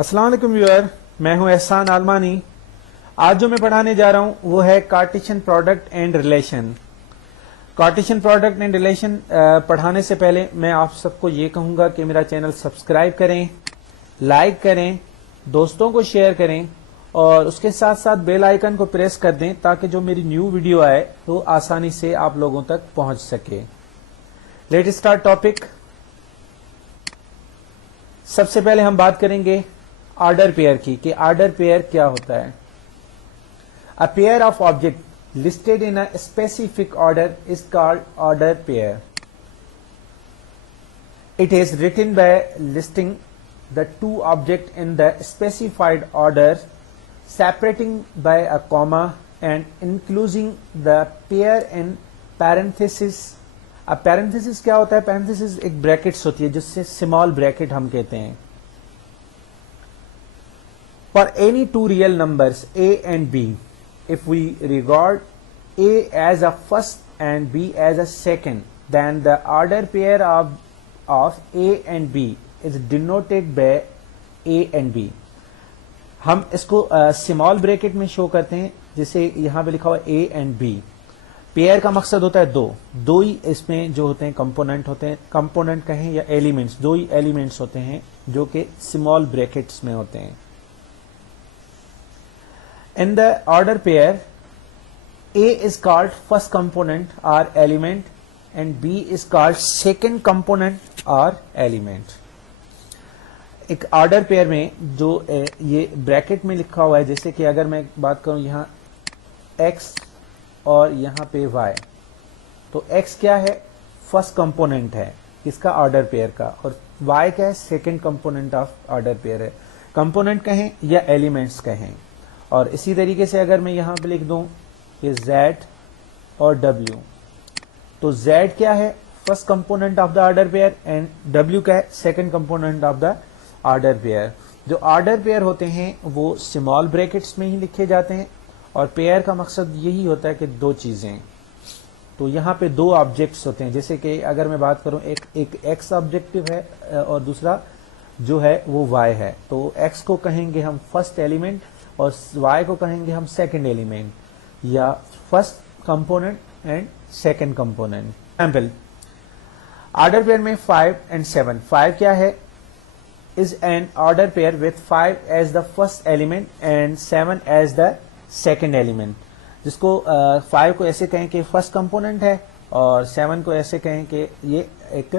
अस्सलाम वालेकुम व्यूअर, मैं हूं एहसान आलमानी। आज जो मैं पढ़ाने जा रहा हूं वो है Cartesian product and relation. Cartesian product and relation पढ़ाने से पहले मैं आप सबको ये कहूंगा कि मेरा चैनल सब्सक्राइब करें, लाइक करें, दोस्तों को शेयर करें और उसके साथ साथ बेल आइकन को प्रेस कर दें ताकि जो मेरी न्यू वीडियो आए तो आसानी से आप लोगों तक पहुंच सके। Let's start topic. सबसे पहले हम बात करेंगे ऑर्डर पेयर की कि ऑर्डर पेयर क्या होता है। A pair of object listed in a specific order is called order pair. It is written by listing the two object in the specified order, separating by a comma and including the pair in parenthesis। अब parenthesis क्या होता है? parenthesis एक brackets होती है जिससे small bracket हम कहते हैं। For any two real numbers a and b, if we regard a as a first and b as a second, then the order pair of a and b is denoted by a and b। हम इसको small bracket में show करते हैं, जैसे यहां पे लिखा हुआ ए एंड बी। पेयर का मकसद होता है दो ही इसमें जो होते हैं कंपोनेंट होते हैं, कंपोनेंट कहें या एलिमेंट्स, दो ही एलिमेंट्स होते हैं जो कि स्मॉल ब्रैकेट्स में होते हैं। In the order pair a is called first component or element and b is called second component or element. एक ऑर्डर पेयर में जो ये ब्रैकेट में लिखा हुआ है, जैसे कि अगर मैं बात करूं यहां x और यहां पे y, तो x क्या है? फर्स्ट कंपोनेंट है इसका ऑर्डर पेयर का, और y क्या है? Second component of order pair है। कंपोनेंट कहें या एलिमेंट्स कहें। और इसी तरीके से अगर मैं यहां पे लिख दूं ये z और w, तो z क्या है? First component of the order pair and w क्या है? Second component of the order pair. जो ऑर्डर पेयर होते हैं वो स्मॉल ब्रैकेट्स में ही लिखे जाते हैं और पेयर का मकसद यही होता है कि दो चीजें, तो यहाँ पे दो ऑब्जेक्ट्स होते हैं। जैसे कि अगर मैं बात करूं एक x ऑब्जेक्टिव है और दूसरा जो है वो y है, तो x को कहेंगे हम फर्स्ट एलिमेंट और y को कहेंगे हम सेकंड एलिमेंट या first component and second component. Example, order pair में 5 and 7। 5 क्या है? is an order pair with 5 as the first element and 7 as the second element। जिसको 5 को ऐसे कहें कि फर्स्ट कंपोनेंट है और 7 को ऐसे कहें कि ये एक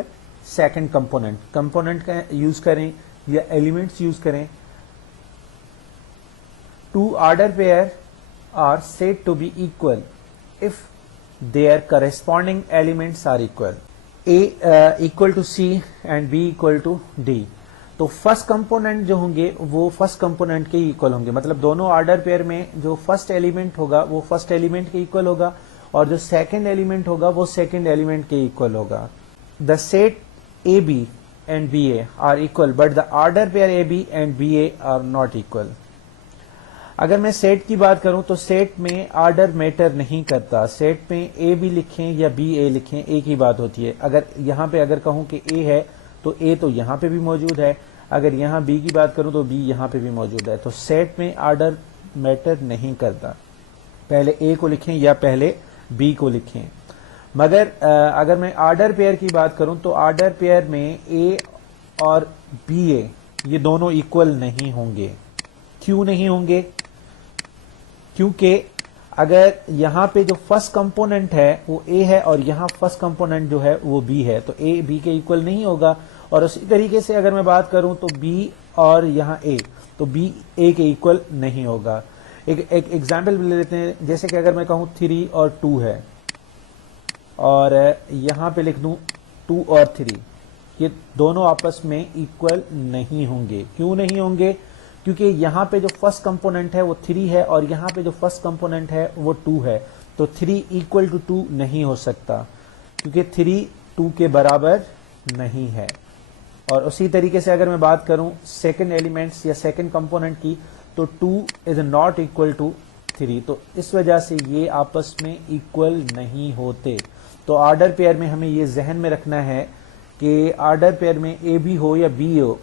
सेकंड कंपोनेंट का यूज करें या एलिमेंट्स यूज करें। Two order pair are said to be equal if there corresponding elements are equal. A equal to C and B equal to D. तो फर्स्ट कंपोनेंट जो होंगे वो फर्स्ट कंपोनेंट के equal होंगे, मतलब दोनों ऑर्डर पेयर में जो फर्स्ट एलिमेंट होगा वो फर्स्ट एलिमेंट के इक्वल होगा और जो सेकंड एलिमेंट होगा वो सेकंड एलिमेंट के इक्वल होगा। The set A B and B A are equal but the order pair A B and B A are not equal. अगर मैं सेट की बात करूं तो सेट में ऑर्डर मैटर नहीं करता। सेट में ए बी लिखें या बी ए लिखें एक ही बात होती है। अगर यहां पे अगर कहूं कि ए है तो ए तो यहां पे भी मौजूद है, अगर यहां बी की बात करूं तो बी यहां पे भी मौजूद है। तो सेट में ऑर्डर मैटर नहीं करता, पहले ए को लिखें या पहले बी को लिखें। मगर अगर मैं ऑर्डर पेयर की बात करूं तो ऑर्डर पेयर में ए और बी ए ये दोनों इक्वल नहीं होंगे। क्यों नहीं होंगे? क्योंकि अगर यहां पे जो फर्स्ट कंपोनेंट है वो ए है और यहां फर्स्ट कंपोनेंट जो है वो बी है, तो ए बी के इक्वल नहीं होगा। और उसी तरीके से अगर मैं बात करूं तो बी और यहां ए, तो बी ए के इक्वल नहीं होगा। एक एग्जाम्पल ले लेते हैं, जैसे कि अगर मैं कहूं 3 और 2 है और यहां पे लिख दूं 2 और 3, ये दोनों आपस में इक्वल नहीं होंगे। क्यों नहीं होंगे? क्योंकि यहां पे जो फर्स्ट कंपोनेंट है वो 3 है और यहां पे जो फर्स्ट कंपोनेंट है वो 2 है, तो 3 इक्वल टू 2 नहीं हो सकता क्योंकि 3 2 के बराबर नहीं है। और उसी तरीके से अगर मैं बात करूं सेकंड एलिमेंट्स या सेकंड कंपोनेंट की, तो 2 इज नॉट इक्वल टू 3, तो इस वजह से ये आपस में इक्वल नहीं होते। तो ऑर्डर पेयर में हमें ये जहन में रखना है कि ऑर्डर पेयर में ए बी हो या बी हो,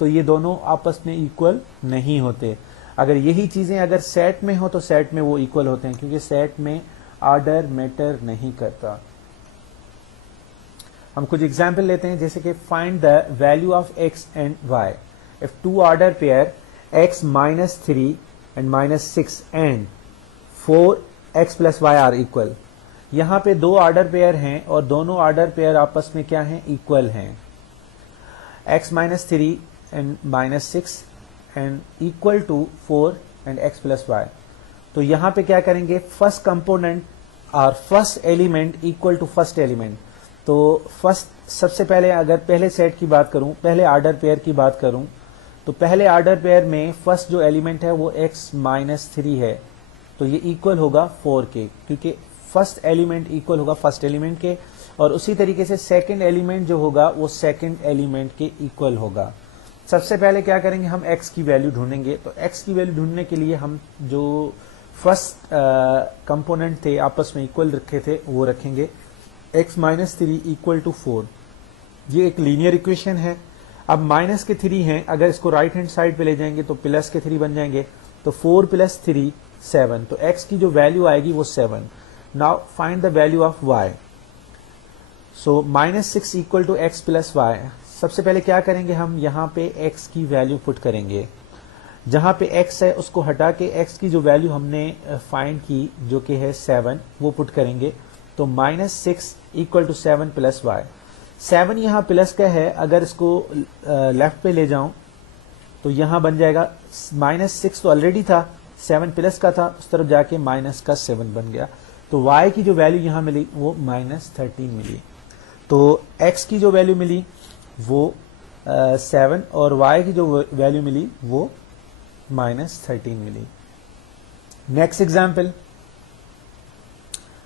तो ये दोनों आपस में इक्वल नहीं होते। अगर यही चीजें अगर सेट में हो तो सेट में वो इक्वल होते हैं, क्योंकि सेट में ऑर्डर मैटर नहीं करता। हम कुछ एग्जाम्पल लेते हैं, जैसे कि find the value of x and y if two order pair x -3 and -6 and 4x + y are equal. यहां पे दो ऑर्डर पेयर हैं और दोनों ऑर्डर पेयर आपस में क्या हैं, इक्वल हैं। x -3 and -6 and equal to 4 and x + y। तो यहां पे क्या करेंगे, फर्स्ट कंपोनेंट और first element equal to first element. तो फर्स्ट सबसे पहले अगर पहले सेट की बात करूं, पहले ऑर्डर पेयर की बात करूं, तो पहले ऑर्डर पेयर में फर्स्ट जो एलिमेंट है वो x -3 है, तो ये इक्वल होगा 4 के, क्योंकि फर्स्ट एलिमेंट इक्वल होगा फर्स्ट एलिमेंट के। और उसी तरीके से सेकंड एलिमेंट जो होगा वो सेकंड एलिमेंट के इक्वल होगा। सबसे पहले क्या करेंगे, हम x की वैल्यू ढूंढेंगे। तो x की वैल्यू ढूंढने के लिए हम जो फर्स्ट कंपोनेंट थे आपस में इक्वल रखे थे वो रखेंगे। x -3 इक्वल टू 4, ये एक लीनियर इक्वेशन है। अब माइनस के 3 हैं, अगर इसको राइट हैंड साइड पे ले जाएंगे तो प्लस के 3 बन जाएंगे, तो 4 + 3 7, तो x की जो वैल्यू आएगी वो 7। Now find the value of y। So -6 equal to x + y। सबसे पहले क्या करेंगे, हम यहाँ पे x की वैल्यू पुट करेंगे। जहां पे x है उसको हटा के x की जो वैल्यू हमने फाइंड की जो कि है 7, वो पुट करेंगे। तो -6 इक्वल टू 7 + y। 7 यहाँ प्लस का है, अगर इसको लेफ्ट पे ले जाऊं तो यहाँ बन जाएगा -6 तो ऑलरेडी था, 7 प्लस का था, उस तरफ जाके माइनस का 7 बन गया। तो y की जो वैल्यू यहाँ मिली वो -13 मिली। तो x की जो वैल्यू मिली वो 7 और y की जो वैल्यू मिली वो -13 मिली। Next example,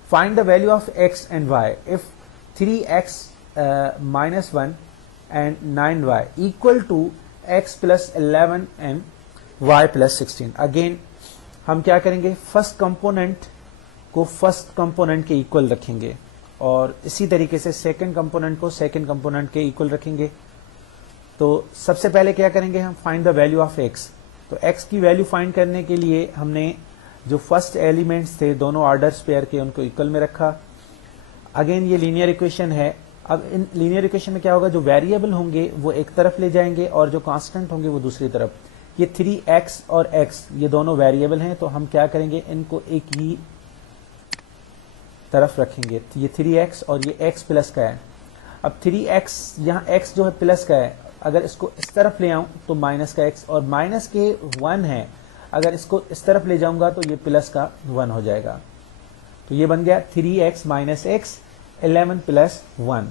find the value of x and y if 3x -1 and 9y equal to x + 11 and y + 16। Again हम क्या करेंगे, फर्स्ट कंपोनेंट को फर्स्ट कंपोनेंट के इक्वल रखेंगे और इसी तरीके से सेकंड कंपोनेंट को सेकंड कंपोनेंट के इक्वल रखेंगे। तो सबसे पहले क्या करेंगे, हम find the value of x। तो x की वैल्यू फाइंड करने के लिए हमने जो फर्स्ट एलिमेंट्स थे दोनों ऑर्डर्स पेयर के उनको इक्वल में रखा। अगेन ये लीनियर इक्वेशन है। अब इन लीनियर इक्वेशन में क्या होगा, जो वेरिएबल होंगे वो एक तरफ ले जाएंगे और जो कांस्टेंट होंगे वो दूसरी तरफ। ये 3x और x ये दोनों वेरिएबल हैं, तो हम क्या करेंगे, इनको एक ही तरफ रखेंगे। तो ये 3x और ये x प्लस का है। अब 3x यहाँ x जो है प्लस का है, अगर इसको इस तरफ ले आऊं तो माइनस का x, और माइनस के 1 है, अगर इसको इस तरफ ले जाऊंगा तो ये प्लस का 1 हो जाएगा। तो ये बन गया 3x - x 11 + 1।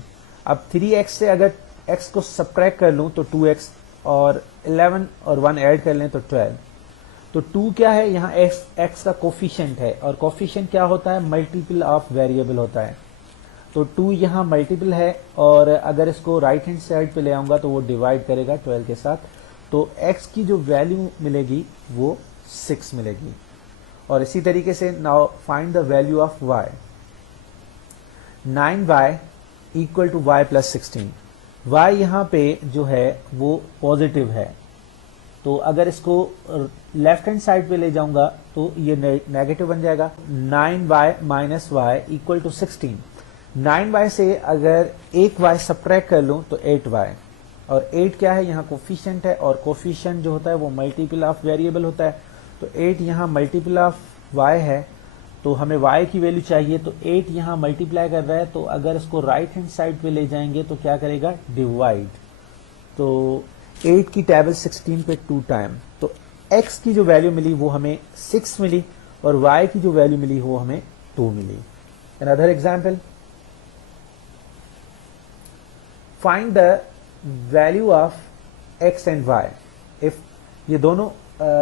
अब 3x से अगर x को सब्ट्रैक्ट कर लूं तो 2x, और 11 और 1 ऐड कर लें तो 12। तो 2 क्या है, यहाँ x का कोफिशिएंट है, और कोफिशिएंट क्या होता है, मल्टीपल ऑफ वेरिएबल होता है। तो 2 यहाँ मल्टीपल है, और अगर इसको राइट हैंड साइड पे ले आऊंगा तो वो डिवाइड करेगा 12 के साथ। तो x की जो वैल्यू मिलेगी वो 6 मिलेगी। और इसी तरीके से now find the value of y। 9y equal to y + 16। y यहाँ पे जो है वो पॉजिटिव है, तो अगर इसको लेफ्ट हैंड साइड पे ले जाऊंगा तो ये नेगेटिव बन जाएगा। 9y - y equal to 16। 9y से अगर 1y सब्ट्रैक्ट कर लूं तो 8y, और 8 क्या है, यहाँ कोफिशिएंट है, और कोफिशिएंट जो होता है वो मल्टीपल ऑफ वेरिएबल होता है। तो 8 यहाँ मल्टीपल ऑफ y है, तो हमें y की वैल्यू चाहिए। तो 8 यहाँ मल्टीप्लाई कर रहा है, तो अगर इसको राइट हैंड साइड पे ले जाएंगे तो क्या करेगा, डिवाइड। तो 8 की टेबल 16 पे 2 टाइम, तो x की जो वैल्यू मिली वो हमें 6 मिली, और y की जो वैल्यू मिली वो हमें 2 मिली। Another example, find the value of x and y if ये दोनों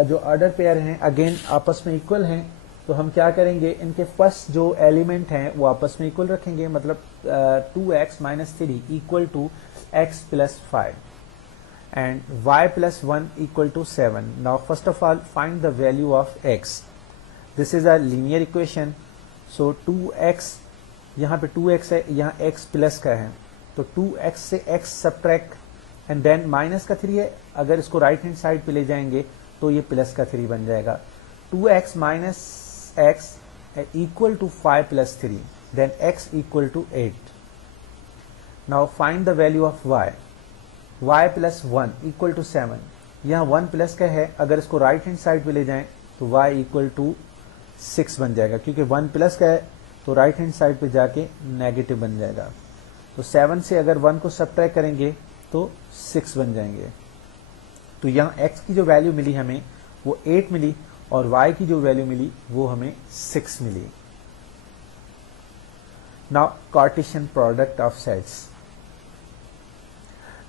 जो ऑर्डर पेयर हैं अगेन आपस में इक्वल हैं, तो हम क्या करेंगे, इनके फर्स्ट जो एलिमेंट हैं वो आपस में इक्वल रखेंगे। मतलब 2x - 3 equal to x + 5 and y + 1 equal to 7। Now first of all find the value of x। This is a linear equation. So 2x, यहाँ पे 2x है, यहाँ x प्लस का है, तो 2x से x subtract and then minus का 3 है, अगर इसको राइट हैंड साइड पे ले जाएंगे तो ये प्लस का 3 बन जाएगा। 2x minus x equal to 5 plus 3, then x equal to 8। Now find the value of y। y plus 1 equal to 7, यहाँ 1 प्लस का है, अगर इसको राइट हैंड साइड पे ले जाएं तो y इक्वल टू 6 बन जाएगा, क्योंकि 1 प्लस का है तो राइट हैंड साइड पे जाके नेगेटिव बन जाएगा। तो 7 से अगर 1 को सब्ट्रैक्ट करेंगे तो 6 बन जाएंगे। तो यहाँ x की जो वैल्यू मिली हमें वो 8 मिली और y की जो वैल्यू मिली वो हमें 6 मिली। Now Cartesian product of sets.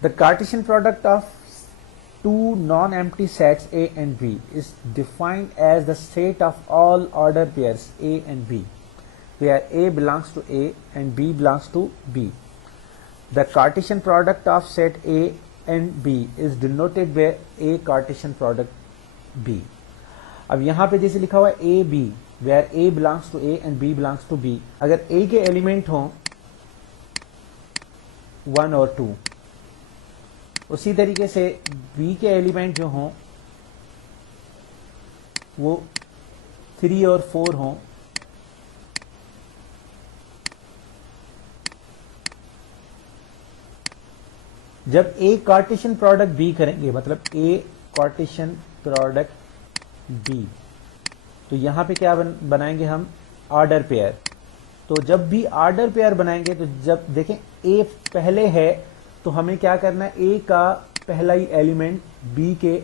The Cartesian product of two non-empty sets A and B is defined as the set of all order pairs A and B, where A belongs to A and B belongs to B. The Cartesian product of set A and B is denoted by A Cartesian product B. अब यहाँ पे जैसे लिखा हुआ है A B, where A belongs to A and B belongs to B, अगर A के element हों 1 और 2, उसी तरीके से B के एलिमेंट जो हों वो 3 और 4 हों, जब A कार्टेशियन प्रोडक्ट B करेंगे, मतलब A कार्टेशियन प्रोडक्ट B, तो यहां पे क्या बनाएंगे हम? Order pair. तो जब भी ऑर्डर पेयर बनाएंगे तो जब देखें A पहले है तो हमें क्या करना है? A का पहला ही एलिमेंट B के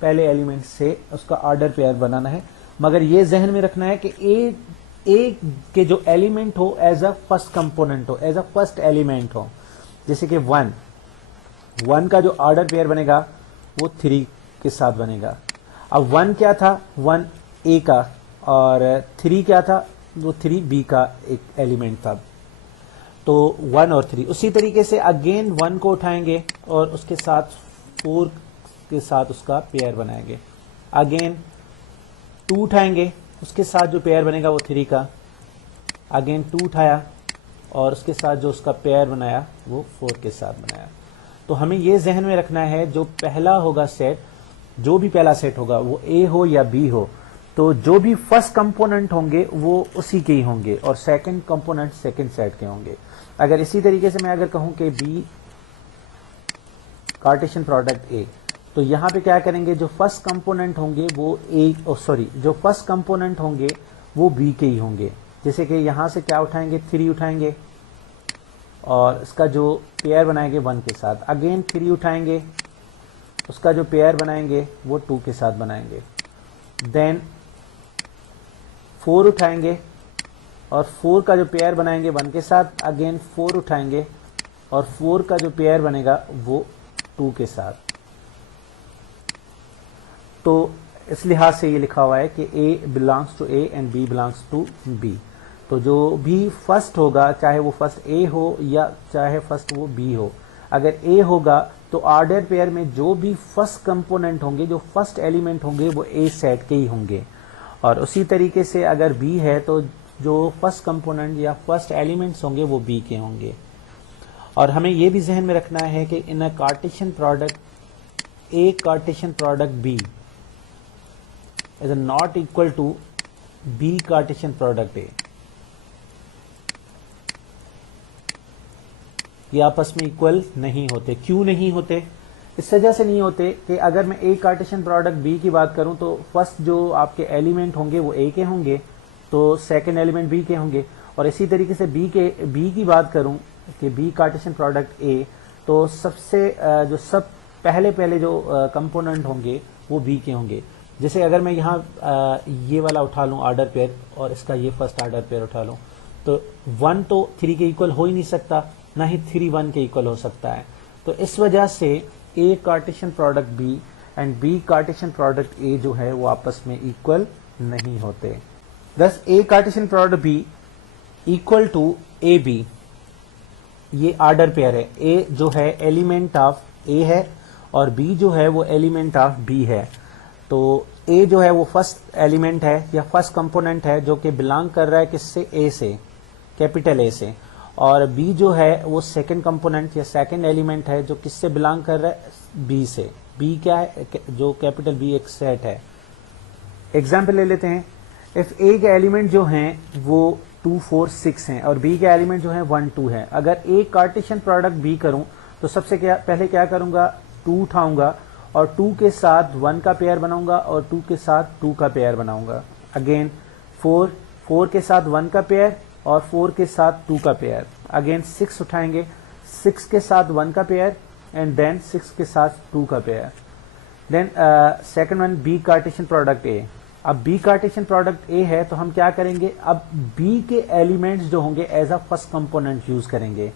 पहले एलिमेंट से उसका ऑर्डर पेयर बनाना है, मगर ये जहन में रखना है कि A के जो एलिमेंट हो एज अ फर्स्ट कंपोनेंट हो, एज अ फर्स्ट एलिमेंट हो। जैसे कि 1 का जो ऑर्डर पेयर बनेगा वो 3 के साथ बनेगा। अब 1 क्या था? 1 A का, और 3 क्या था? वो 3 B का एक एलिमेंट था। तो 1 और 3, उसी तरीके से अगेन 1 को उठाएंगे और उसके साथ 4 के साथ उसका पेयर बनाएंगे। अगेन 2 उठाएंगे, उसके साथ जो पेयर बनेगा वो 3 का। अगेन 2 उठाया और उसके साथ जो उसका पेयर बनाया वो 4 के साथ बनाया। तो हमें ये जहन में रखना है, जो पहला होगा सेट, जो भी पहला सेट होगा वो A हो या B हो, तो जो भी फर्स्ट कंपोनेंट होंगे वो उसी के ही होंगे और सेकंड कंपोनेंट सेकंड सेट के होंगे। अगर इसी तरीके से मैं अगर कहूं कि B कार्टेशियन प्रोडक्ट A, तो यहां पे क्या करेंगे? जो फर्स्ट कंपोनेंट होंगे वो जो फर्स्ट कंपोनेंट होंगे वो B के ही होंगे। जैसे कि यहां से क्या उठाएंगे? 3 उठाएंगे और इसका जो पेयर बनाएंगे 1 के साथ। अगेन 3 उठाएंगे, उसका जो पेयर बनाएंगे वो 2 के साथ बनाएंगे। देन 4 उठाएंगे और 4 का जो पेयर बनाएंगे 1 के साथ। अगेन 4 उठाएंगे और 4 का जो पेयर बनेगा वो 2 के साथ। तो इस लिहाज से ये लिखा हुआ है कि A belongs to A and B belongs to B। तो जो भी फर्स्ट होगा, चाहे वो फर्स्ट A हो या चाहे फर्स्ट वो B हो, अगर A होगा तो ऑर्डर पेयर में जो भी फर्स्ट कंपोनेंट होंगे, जो फर्स्ट एलिमेंट होंगे वो A सेट के ही होंगे। और उसी तरीके से अगर B है तो जो फर्स्ट कंपोनेंट या फर्स्ट एलिमेंट्स होंगे वो B के होंगे। और हमें ये भी जहन में रखना है कि in a Cartesian product A Cartesian product B is not equal to B Cartesian product A। ये आपस में इक्वल नहीं होते। क्यों नहीं होते? इस वजह से नहीं होते कि अगर मैं A कार्टेशियन प्रोडक्ट B की बात करूं तो फर्स्ट जो आपके एलिमेंट होंगे वो A के होंगे, तो सेकंड एलिमेंट B के होंगे। और इसी तरीके से B की बात करूं कि B कार्टेशियन प्रोडक्ट A, तो सबसे जो सब पहले जो कंपोनेंट होंगे वो B के होंगे। जैसे अगर मैं यहाँ ये वाला उठा लूँ ऑर्डर पेयर और इसका ये फर्स्ट ऑर्डर पेयर उठा लूँ, तो 1 तो 3 के इक्वल हो ही नहीं सकता, ना ही 3 1 के इक्वल हो सकता है। तो इस वजह से A Cartesian product B and B Cartesian product A जो है वो आपस में इक्वल नहीं होते। दस A Cartesian product B equal to AB, ये ऑर्डर पेयर है। A जो है एलिमेंट ऑफ A है और B जो है वो एलिमेंट ऑफ B है। तो A जो है वो फर्स्ट एलिमेंट है या फर्स्ट कंपोनेंट है जो कि बिलोंग कर रहा है किससे? A से, कैपिटल A से। और बी जो है वो सेकंड कंपोनेंट या सेकंड एलिमेंट है जो किससे बिलोंग कर रहा है, बी से। बी क्या है, जो कैपिटल बी एक सेट है। एग्जाम्पल ले लेते हैं, इफ ए के एलिमेंट जो हैं वो 2 4 6 हैं और बी के एलिमेंट जो हैं 1 2 है। अगर ए कार्टेशियन प्रोडक्ट बी करूं तो सबसे पहले क्या करूंगा, 2 उठाऊंगा और 2 के साथ 1 का पेयर बनाऊंगा और 2 के साथ 2 का पेयर बनाऊंगा। अगेन 4 के साथ 1 का पेयर और 4 के साथ 2 का पेयर। अगेन 6 उठाएंगे, 6 के साथ 1 का पेयर एंड देन 6 के साथ 2 का पेयर। Then second one, B Cartesian product A. अब बी कार्टेशियन प्रोडक्ट ए है तो हम क्या करेंगे, अब बी के एलिमेंट्स जो होंगे as a first component use करेंगे।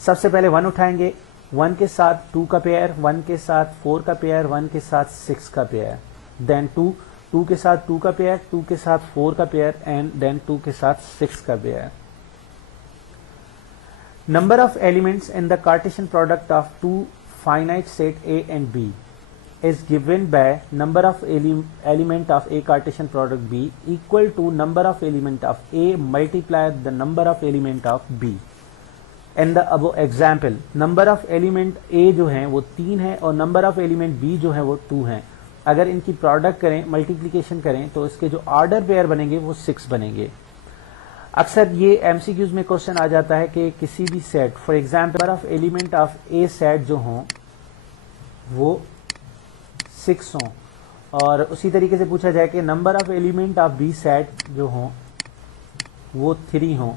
सबसे पहले 1 उठाएंगे, 1 के साथ 2 का पेयर, 1 के साथ 4 का पेयर, 1 के साथ 6 का पेयर। देन 2 के साथ 2 का पेयर, 2 के साथ 4 का पेयर एंड देन 2 के साथ 6 का pair. Number of elements in the Cartesian product of two finite set A and B is given by number of element of A Cartesian product B equal to number of element of A multiply the number of element of B. In the above example, number of element A जो हैं वो 3 है और number of element B जो है वो 2 हैं। अगर इनकी प्रोडक्ट करें, मल्टीप्लिकेशन करें तो इसके जो ऑर्डर पेयर बनेंगे वो 6 बनेंगे। अक्सर ये एमसीक्यूज में क्वेश्चन आ जाता है कि किसी भी set, for example number of element of A set जो हों वो 6 हों और उसी तरीके से पूछा जाए कि number of element of B set जो हों वो 3 हों,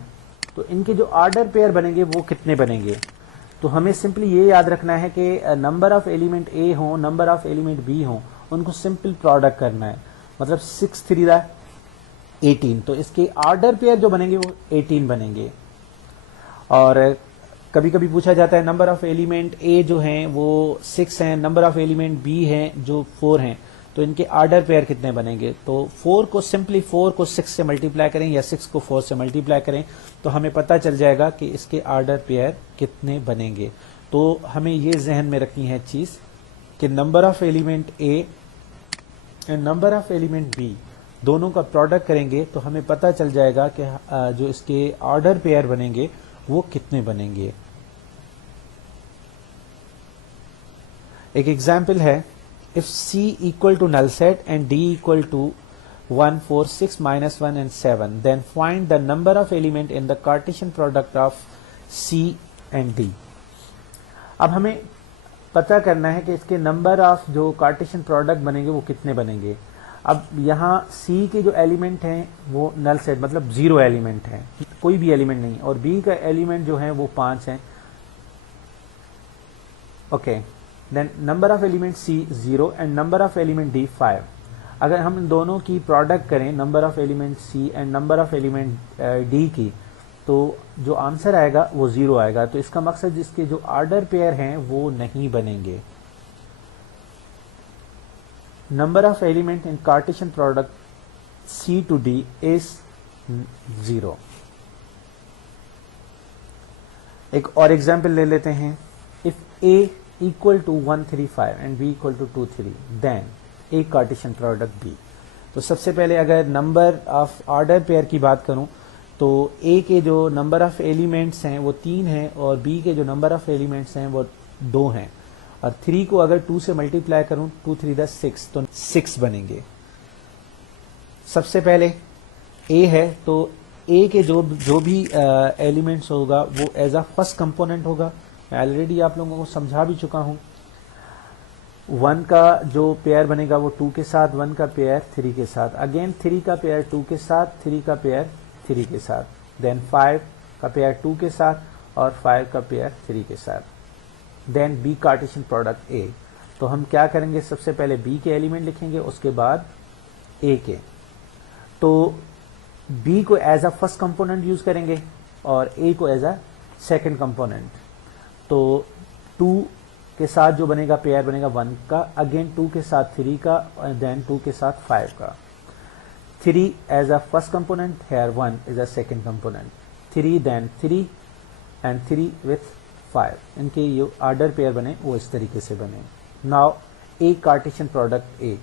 तो इनके जो ऑर्डर पेयर बनेंगे वो कितने बनेंगे। तो हमें सिंपली ये याद रखना है कि नंबर ऑफ एलिमेंट ए हो, नंबर ऑफ एलिमेंट बी हो, उनको सिंपल प्रोडक्ट करना है। मतलब 6 3 18, तो इसके ऑर्डर पेयर जो बनेंगे वो 18 बनेंगे। और कभी कभी पूछा जाता है नंबर ऑफ एलिमेंट ए जो हैं वो 6 हैं, नंबर ऑफ एलिमेंट बी हैं जो 4 हैं, तो इनके ऑर्डर पेयर कितने बनेंगे। तो 4 को सिंपली 4 को 6 से मल्टीप्लाई करें या 6 को 4 से मल्टीप्लाई करें तो हमें पता चल जाएगा कि इसके ऑर्डर पेयर कितने बनेंगे। तो हमें ये जहन में रखनी है चीज कि number of element A and number of element B दोनों का प्रोडक्ट करेंगे तो हमें पता चल जाएगा कि जो इसके ऑर्डर पेयर बनेंगे वो कितने बनेंगे। एक एग्जाम्पल है, if C equal to null set and D equal to 1 4 6 -1 and 7 then find the number of element in the Cartesian product of C and D। अब हमें पता करना है कि इसके नंबर ऑफ जो कार्टेशियन प्रोडक्ट बनेंगे वो कितने बनेंगे। अब यहाँ C के जो एलिमेंट हैं वो नल सेट मतलब 0 एलिमेंट हैं, कोई भी एलिमेंट नहीं, और B का एलिमेंट जो है वो 5 हैं। Okay, then number of element C 0 and number of element D 5। अगर हम इन दोनों की प्रोडक्ट करें number of element C and number of element D की, तो जो आंसर आएगा वो 0 आएगा। तो इसका मकसद जिसके जो ऑर्डर पेयर हैं वो नहीं बनेंगे। Number of element in Cartesian product C to D is 0। एक और एग्जाम्पल ले लेते हैं, if A equal to 1 3 5 and B equal to 2 3 then A Cartesian product B। तो सबसे पहले अगर नंबर ऑफ ऑर्डर पेयर की बात करूं तो A के जो नंबर ऑफ एलिमेंट्स हैं वो 3 हैं और B के जो नंबर ऑफ एलिमेंट्स हैं वो 2 हैं, और 3 को अगर 2 से मल्टीप्लाई करूं 2 3 6 तो 6 बनेंगे। सबसे पहले A है तो A के जो भी एलिमेंट्स होगा वो एज अ फर्स्ट कंपोनेंट होगा। मैं ऑलरेडी आप लोगों को समझा भी चुका हूं। 1 का जो पेयर बनेगा वो 2 के साथ, 1 का पेयर 3 के साथ, अगेन 3 का पेयर 2 के साथ, 3 का पेयर 3 के साथ, देन 5 का पेयर 2 के साथ और 5 का पेयर 3 के साथ, then B Cartesian product A। तो हम क्या करेंगे, सबसे पहले B के एलिमेंट लिखेंगे उसके बाद A के। तो B को as a first component use करेंगे और A को एज अ सेकेंड कंपोनेंट। तो 2 के साथ जो बनेगा पेयर बनेगा 1 का, अगेन 2 के साथ 3 का और देन 2 के साथ 5 का। 3 as a first component, here 1 is a second component, 3 then 3 and 3 with 5। इनके ये ऑर्डर पेयर बने वो इस तरीके से बने। Now A Cartesian product A,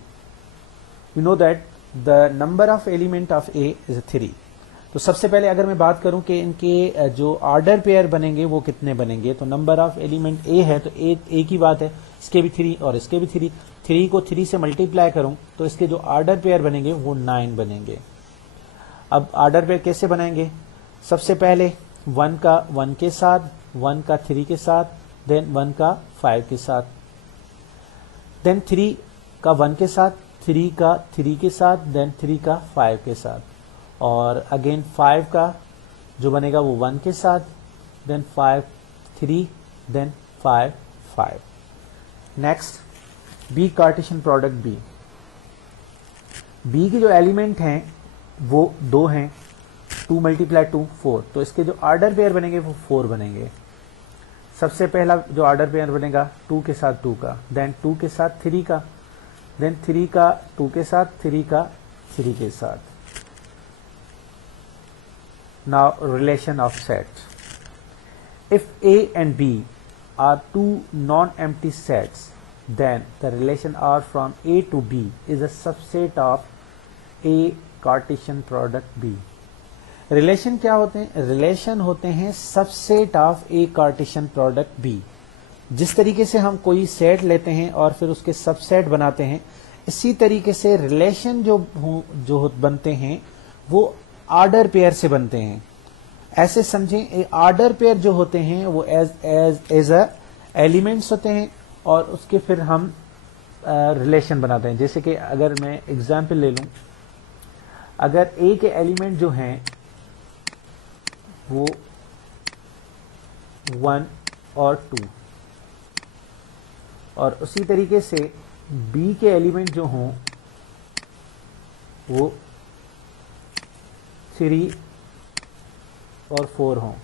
you know that the number of element of A is 3। तो सबसे पहले अगर मैं बात करूं कि इनके जो ऑर्डर पेयर बनेंगे वो कितने बनेंगे, तो नंबर ऑफ एलिमेंट ए है तो एक ही बात है, इसके भी 3 और इसके भी 3, 3 को 3 से मल्टीप्लाई करूं तो इसके जो ऑर्डर पेयर बनेंगे वो 9 बनेंगे। अब ऑर्डर पेयर कैसे बनाएंगे, सबसे पहले 1 का 1 के साथ, 1 का 3 के साथ, देन 1 का 5 के साथ, देन 3 का 1 के साथ, 3 का 3 के साथ, देन 3 का 5 के साथ, और अगेन 5 का जो बनेगा वो 1 के साथ, then 5 3, then 5 5। Next B Cartesian product B. B के जो एलिमेंट हैं वो 2 हैं, 2 × 2 4, तो इसके जो ऑर्डर पेयर बनेंगे वो 4 बनेंगे। सबसे पहला जो ऑर्डर पेयर बनेगा 2 के साथ 2 का, देन 2 के साथ 3 का, देन 3 का 2 के साथ, 3 का 3 के साथ। Now relation of set. If A and B are two non-empty sets, then the relation R from A to B is a subset of A Cartesian product B. Relation क्या होते हैं, रिलेशन होते हैं subset of A Cartesian product B. जिस तरीके से हम कोई सेट लेते हैं और फिर उसके सबसेट बनाते हैं, इसी तरीके से रिलेशन जो बनते हैं वो ऑर्डर पेयर से बनते हैं। ऐसे समझें, ऑर्डर पेयर जो होते हैं वो एज अ एलिमेंट्स होते हैं और उसके फिर हम रिलेशन बनाते हैं। जैसे कि अगर मैं एग्जांपल ले लूं, अगर ए के एलिमेंट जो हैं वो 1 और 2, और उसी तरीके से बी के एलिमेंट जो हों वो 3 और 4 हों,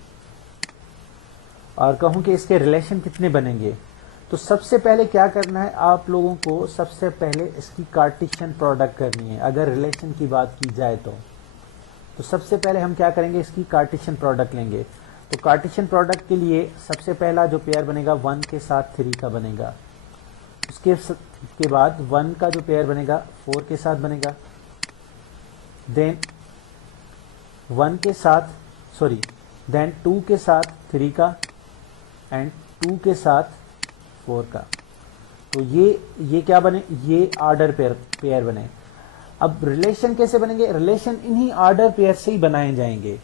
और कहूं कि इसके रिलेशन कितने बनेंगे, तो सबसे पहले क्या करना है आप लोगों को, सबसे पहले इसकी कार्टेशियन प्रोडक्ट करनी है। अगर रिलेशन की बात की जाए तो सबसे पहले हम क्या करेंगे, इसकी कार्टेशियन प्रोडक्ट लेंगे। तो कार्टेशियन प्रोडक्ट के लिए सबसे पहला जो पेयर बनेगा 1 के साथ 3 का बनेगा, उसके बाद 1 का जो पेयर बनेगा 4 के साथ बनेगा, देन 1 के साथ देन 2 के साथ 3 का, एंड 2 के साथ 4 का। तो ये क्या बने, ये ऑर्डर पेयर बने। अब रिलेशन कैसे बनेंगे, रिलेशन इन्हीं ऑर्डर पेयर से ही बनाए जाएंगे।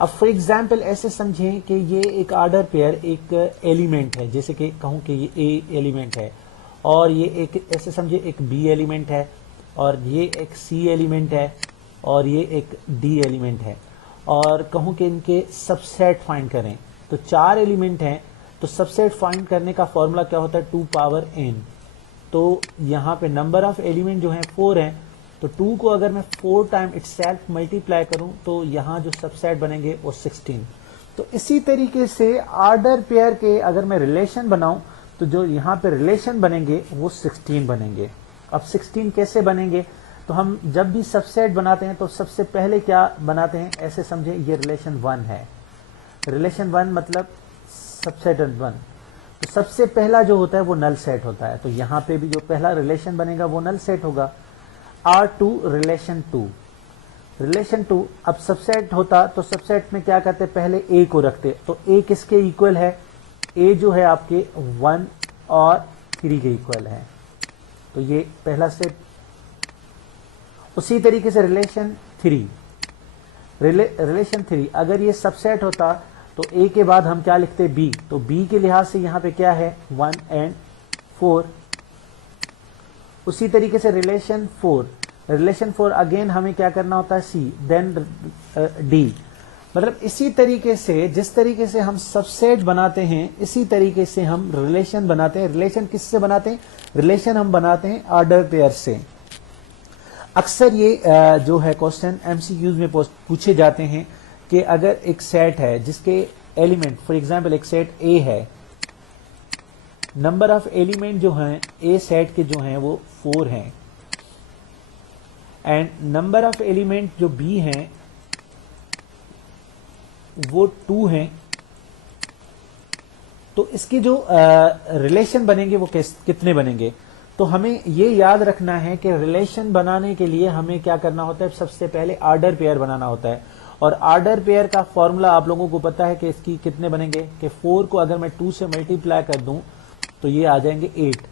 अब फॉर एग्जाम्पल ऐसे समझें कि ये एक ऑर्डर पेयर एक एलिमेंट है, जैसे कि कहूं कि ये ए एलिमेंट है, और ये एक ऐसे समझे एक बी एलिमेंट है, और ये एक सी एलिमेंट है, और ये एक डी एलिमेंट है, और कहूं कि इनके सबसेट फाइंड करें। तो 4 एलिमेंट हैं, तो सबसेट फाइंड करने का फॉर्मूला क्या होता है, 2 पावर n। तो यहाँ पे नंबर ऑफ एलिमेंट जो हैं 4 हैं, तो 2 को अगर मैं 4 टाइम इटसेल्फ मल्टीप्लाई करूं तो यहाँ जो सबसेट बनेंगे वो 16। तो इसी तरीके से ऑर्डर पेयर के अगर मैं रिलेशन बनाऊं तो जो यहाँ पे रिलेशन बनेंगे वो 16 बनेंगे। अब 16 कैसे बनेंगे, तो हम जब भी सबसेट बनाते हैं तो सबसे पहले क्या बनाते हैं, ऐसे समझे ये रिलेशन 1 है, रिलेशन 1 मतलब सबसेट 1। तो सबसे पहला जो होता है वो नल सेट होता है, तो यहाँ पे भी जो पहला रिलेशन बनेगा वो नल सेट होगा। R2 रिलेशन 2, रिलेशन 2 अब सबसेट होता तो सबसेट में क्या करते, पहले A को रखते, तो A किसके इक्वल है, A जो है आपके 1 और 3 के इक्वल है, तो ये पहला सेट। उसी तरीके से रिलेशन 3, रिलेशन 3 अगर ये सबसेट होता तो A के बाद हम क्या लिखते B, तो B के लिहाज से यहाँ पे क्या है 1 and 4। उसी तरीके से रिलेशन 4 अगेन हमें क्या करना होता है C, देन D। मतलब इसी तरीके से जिस तरीके से हम सबसेट बनाते हैं इसी तरीके से हम रिलेशन बनाते हैं। रिलेशन किससे बनाते हैं, रिलेशन हम बनाते हैं ऑर्डर पेयर से। अक्सर ये जो है क्वेश्चन MCQs में पूछे जाते हैं कि अगर एक सेट है जिसके एलिमेंट, फॉर एग्जांपल एक सेट A है, नंबर ऑफ एलिमेंट जो हैं A सेट के जो हैं वो 4 हैं, एंड नंबर ऑफ एलिमेंट जो B हैं वो 2 हैं, तो इसके जो रिलेशन बनेंगे वो कितने बनेंगे। तो हमें ये याद रखना है कि रिलेशन बनाने के लिए हमें क्या करना होता है, सबसे पहले ऑर्डर पेयर बनाना होता है, और आर्डर पेयर का फॉर्मूला आप लोगों को पता है कि इसकी कितने बनेंगे कि 4 को अगर मैं 2 से मल्टीप्लाई कर दूं तो ये आ जाएंगे 8।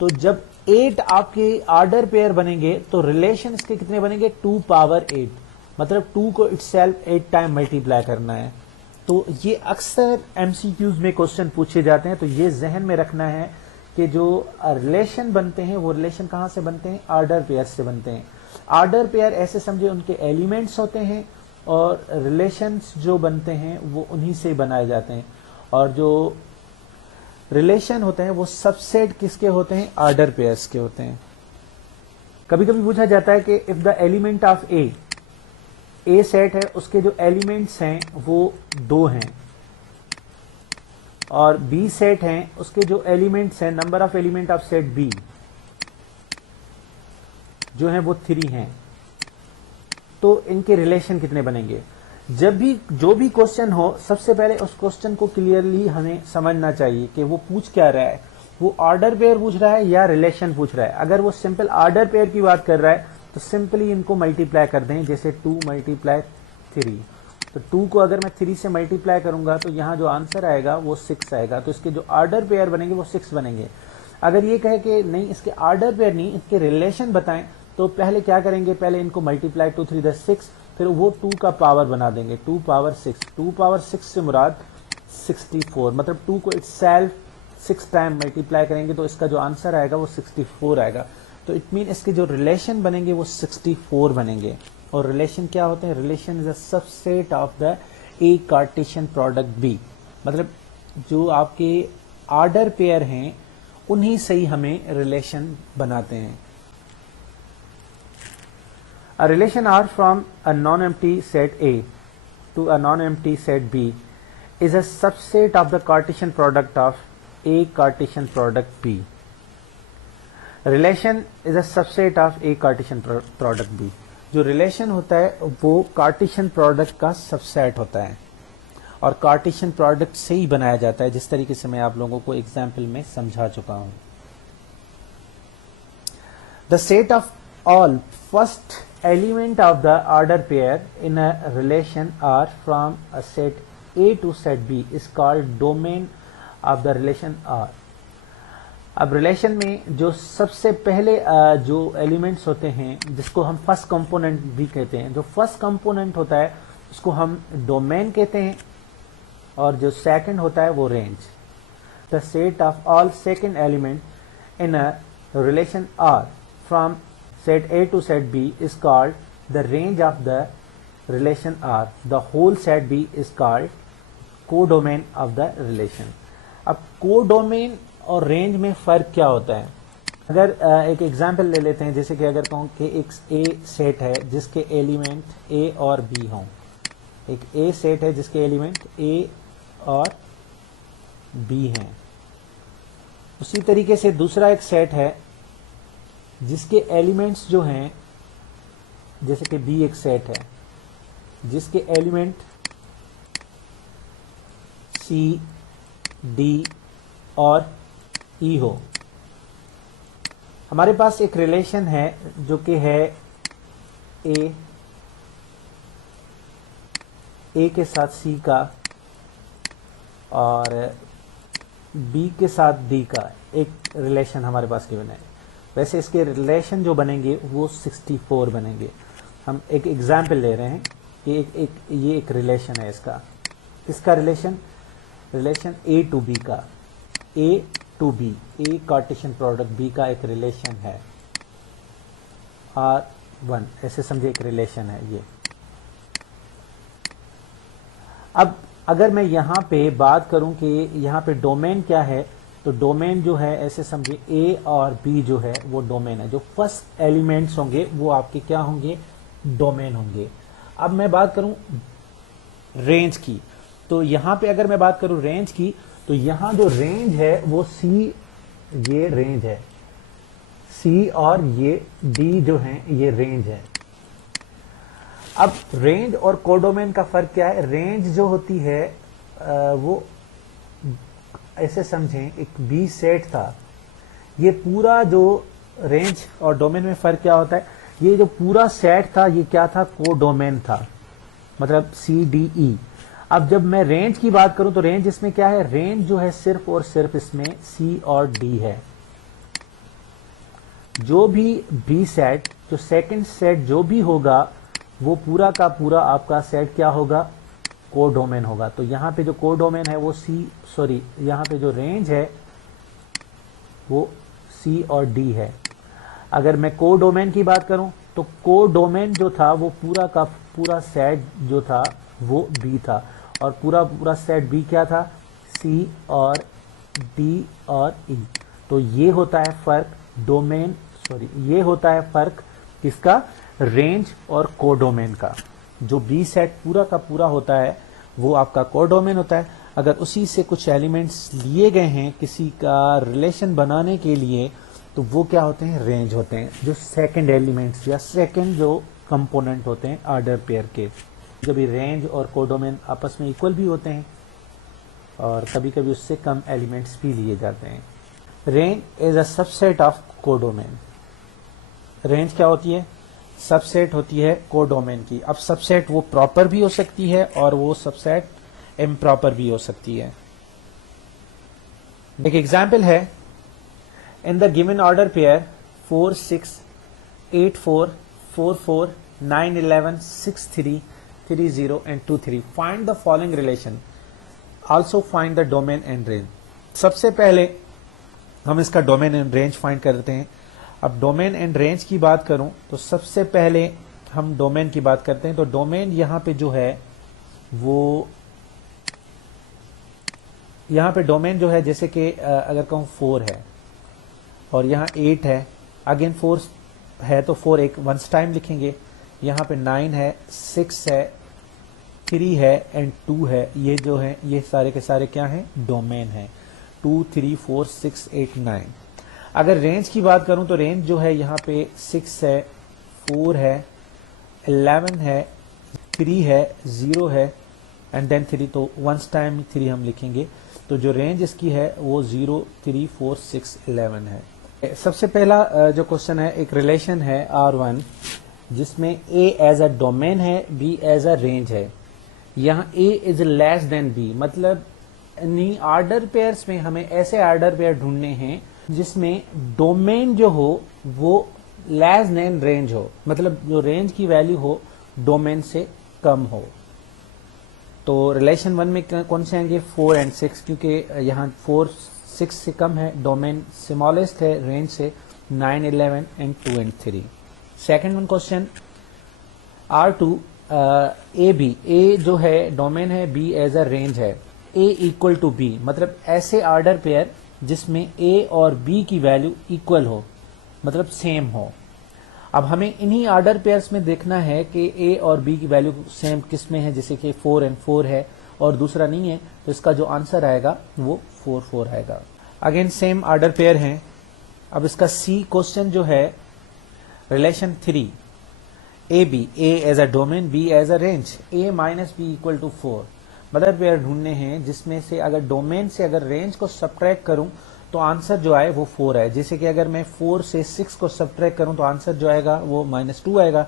तो जब 8 आपके आर्डर पेयर बनेंगे तो रिलेशन इसके कितने बनेंगे 2 पावर 8, मतलब 2 को इटसेल्फ 8 टाइम मल्टीप्लाई करना है। तो ये अक्सर एमसीक्यूज में क्वेश्चन पूछे जाते हैं, तो ये जहन में रखना है कि जो रिलेशन बनते हैं वो रिलेशन कहां से बनते हैं, आर्डर पेयर से बनते हैं। आर्डर पेयर ऐसे समझे उनके एलिमेंट्स होते हैं और रिलेशंस जो बनते हैं वो उन्हीं से बनाए जाते हैं। और जो रिलेशन होते हैं वो सबसेट किसके होते हैं, आर्डर पेयर्स के होते हैं। कभी कभी पूछा जाता है कि if the element of A set है, उसके जो एलिमेंट्स हैं वो 2 हैं, और बी सेट हैं, उसके जो एलिमेंट्स हैं, number of element of set B जो है वो 3 हैं, तो इनके रिलेशन कितने बनेंगे। जब भी जो भी क्वेश्चन हो, सबसे पहले उस क्वेश्चन को क्लियरली हमें समझना चाहिए कि वो पूछ क्या रहा है, वो ऑर्डर पेयर पूछ रहा है या रिलेशन पूछ रहा है। अगर वो सिंपल ऑर्डर पेयर की बात कर रहा है तो सिंपली इनको मल्टीप्लाई कर दें, जैसे 2 मल्टीप्लाई 3। तो 2 को अगर मैं 3 से मल्टीप्लाई करूंगा तो यहाँ जो आंसर आएगा वो 6 आएगा। तो इसके जो ऑर्डर पेयर बनेंगे वो 6 बनेंगे। अगर ये कहे कि नहीं इसके ऑर्डर पेयर नहीं, इसके रिलेशन बताएं, तो पहले क्या करेंगे, पहले इनको मल्टीप्लाई 2 3 6, फिर वो 2 का पावर बना देंगे, 2 पावर 6। 2 पावर 6 से मुराद 64, मतलब 2 को इटसेल्फ 6 टाइम मल्टीप्लाई करेंगे तो इसका जो आंसर आएगा वो 64 आएगा। तो इट मीन इसके जो रिलेशन बनेंगे वो 64 बनेंगे। और रिलेशन क्या होते हैं, relation is a subset of the A Cartesian product B, मतलब जो आपके ऑर्डर पेयर हैं उन्हीं से ही हमें रिलेशन बनाते हैं। A relation R from a non-empty set A to a non-empty set B is a subset of the Cartesian product of A Cartesian product B. Relation is a subset of A Cartesian product B. जो relation होता है वो Cartesian product का subset होता है और Cartesian product से ही बनाया जाता है, जिस तरीके से मैं आप लोगों को एग्जाम्पल में समझा चुका हूं। The set of all first element of the order pair in a relation R from a set A to set B is called domain of the relation R. अब रिलेशन में जो सबसे पहले जो एलिमेंट्स होते हैं जिसको हम फर्स्ट कंपोनेंट भी कहते हैं, जो फर्स्ट कंपोनेंट होता है उसको हम डोमेन कहते हैं और जो सेकंड होता है वो range. The set of all second element in a relation R from set A to set B is called the range of the relation R. The whole set B is called codomain of the relation. अब codomain और range में फर्क क्या होता है, अगर एक example ले लेते हैं, जैसे कि अगर कहूँ कि एक ए सेट है जिसके एलिमेंट ए और बी हों, एक ए सेट है जिसके एलिमेंट ए और बी हैं। उसी तरीके से दूसरा एक सेट है जिसके एलिमेंट्स जो हैं, जैसे कि बी एक सेट है जिसके एलिमेंट सी डी और ई हो। हमारे पास एक रिलेशन है जो कि है ए के साथ सी का और बी के साथ डी का एक रिलेशन हमारे पास गिवन है। वैसे इसके रिलेशन जो बनेंगे वो 64 बनेंगे। हम एक एग्जाम्पल ले रहे हैं कि ये एक रिलेशन है इसका रिलेशन ए टू बी का, A to B, A Cartesian product B का एक रिलेशन है R1, ऐसे समझे एक रिलेशन है ये। अब अगर मैं यहां पे बात करूं कि यहां पे डोमेन क्या है, तो डोमेन जो है ऐसे समझिए ए और बी जो है वो डोमेन है। जो फर्स्ट एलिमेंट्स होंगे वो आपके क्या होंगे, डोमेन होंगे। अब मैं बात करूं रेंज की, तो यहां पे अगर मैं बात करूं रेंज की, तो यहां जो रेंज है वो सी, ये रेंज है सी, और ये डी जो है ये रेंज है। अब रेंज और कोडोमेन का फर्क क्या है, रेंज जो होती है वो ऐसे समझें एक बी सेट था, ये पूरा जो रेंज और डोमेन में फर्क क्या होता है, ये जो पूरा सेट था ये क्या था, कोडोमेन था। मतलब सी डी ई। अब जब मैं रेंज की बात करूं तो रेंज इसमें क्या है, रेंज जो है सिर्फ और सिर्फ इसमें सी और डी है। जो भी बी सेट, जो सेकंड सेट जो भी होगा वो पूरा का पूरा आपका सेट क्या होगा, कोडोमेन होगा। तो यहां पे जो कोडोमेन है वो यहां पे जो रेंज है वो सी और डी है। अगर मैं कोडोमेन की बात करूं तो कोडोमेन जो था वो पूरा का पूरा सेट जो था वो बी था, और पूरा पूरा सेट बी क्या था, सी और डी और ई। तो ये होता है फर्क ये होता है फर्क किसका, रेंज और कोडोमेन का। जो बी सेट पूरा का पूरा होता है वो आपका कोडोमेन होता है। अगर उसी से कुछ एलिमेंट्स लिए गए हैं किसी का रिलेशन बनाने के लिए तो वो क्या होते हैं, रेंज होते हैं। जो सेकंड एलिमेंट्स या सेकंड जो कंपोनेंट होते हैं ऑर्डर पेयर के, जब रेंज और कोडोमेन आपस में इक्वल भी होते हैं और कभी कभी उससे कम एलिमेंट्स भी लिए जाते हैं। Range is a subset of codomain. Range क्या होती है, सबसेट होती है कोडोमेन की। अब सबसेट वो प्रॉपर भी हो सकती है और वो सबसेट इम्प्रॉपर भी हो सकती है। एक एग्जाम्पल है, in the given order pair 4 6 8 4 4 4 9 11 6 3 3 0 and 2 3 find the following relation, also find the domain and range. सबसे पहले हम इसका डोमेन एंड रेंज फाइंड करते हैं। अब डोमेन एंड रेंज की बात करूं तो सबसे पहले हम डोमेन की बात करते हैं। तो डोमेन यहां पे जो है वो यहां पे डोमेन जो है जैसे कि अगर कहूं 4 है और यहां 8 है, अगेन 4 है तो 4 एक वंस टाइम लिखेंगे। यहां पे 9 है, 6 है, 3 है एंड 2 है। ये जो है ये सारे के सारे क्या हैं, डोमेन है। 2 3 4 6 8 9। अगर रेंज की बात करूं तो रेंज जो है यहाँ पे 6 है, 4 है, 11 है, 3 है, 0 है एंड देन 3, तो वंस टाइम 3 हम लिखेंगे। तो जो रेंज इसकी है वो 0 3 4 6 11 है। सबसे पहला जो क्वेश्चन है, एक रिलेशन है R1 जिसमें A एज अ डोमेन है, B एज अ रेंज है। यहाँ A is less than B, मतलब इन्हीं ऑर्डर पेयर्स में हमें ऐसे ऑर्डर पेयर ढूंढने हैं जिसमें डोमेन जो हो वो लेस देन रेंज हो, मतलब जो रेंज की वैल्यू हो डोमेन से कम हो। तो रिलेशन 1 में कौन से आएंगे, 4 एंड 6, क्योंकि यहाँ 4 6 से कम है, डोमेन स्मॉलेस्ट है रेंज से, 9 11 and 2 and 3। Second one question R2 A जो है डोमेन है, B एज अ रेंज है, A इक्वल टू B, मतलब ऐसे ऑर्डर पेयर जिसमें A और B की वैल्यू इक्वल हो, मतलब सेम हो। अब हमें इन्हीं ऑर्डर पेयर्स में देखना है कि A और B की वैल्यू सेम किस में है, जैसे कि 4 एंड 4 है और दूसरा नहीं है, तो इसका जो आंसर आएगा वो 4 4 आएगा। अगेन सेम ऑर्डर पेयर हैं। अब इसका C क्वेश्चन जो है, relation 3 A as a domain, B as a range, A minus B equal to 4। मतलब पेयर ढूंढने हैं जिसमें से अगर डोमेन से अगर रेंज को सब्ट्रैक्ट करूं तो आंसर जो आए वो 4 है। जैसे कि अगर मैं 4 से 6 को सब्ट्रैक्ट करूं तो आंसर जो आएगा वो -2 आएगा,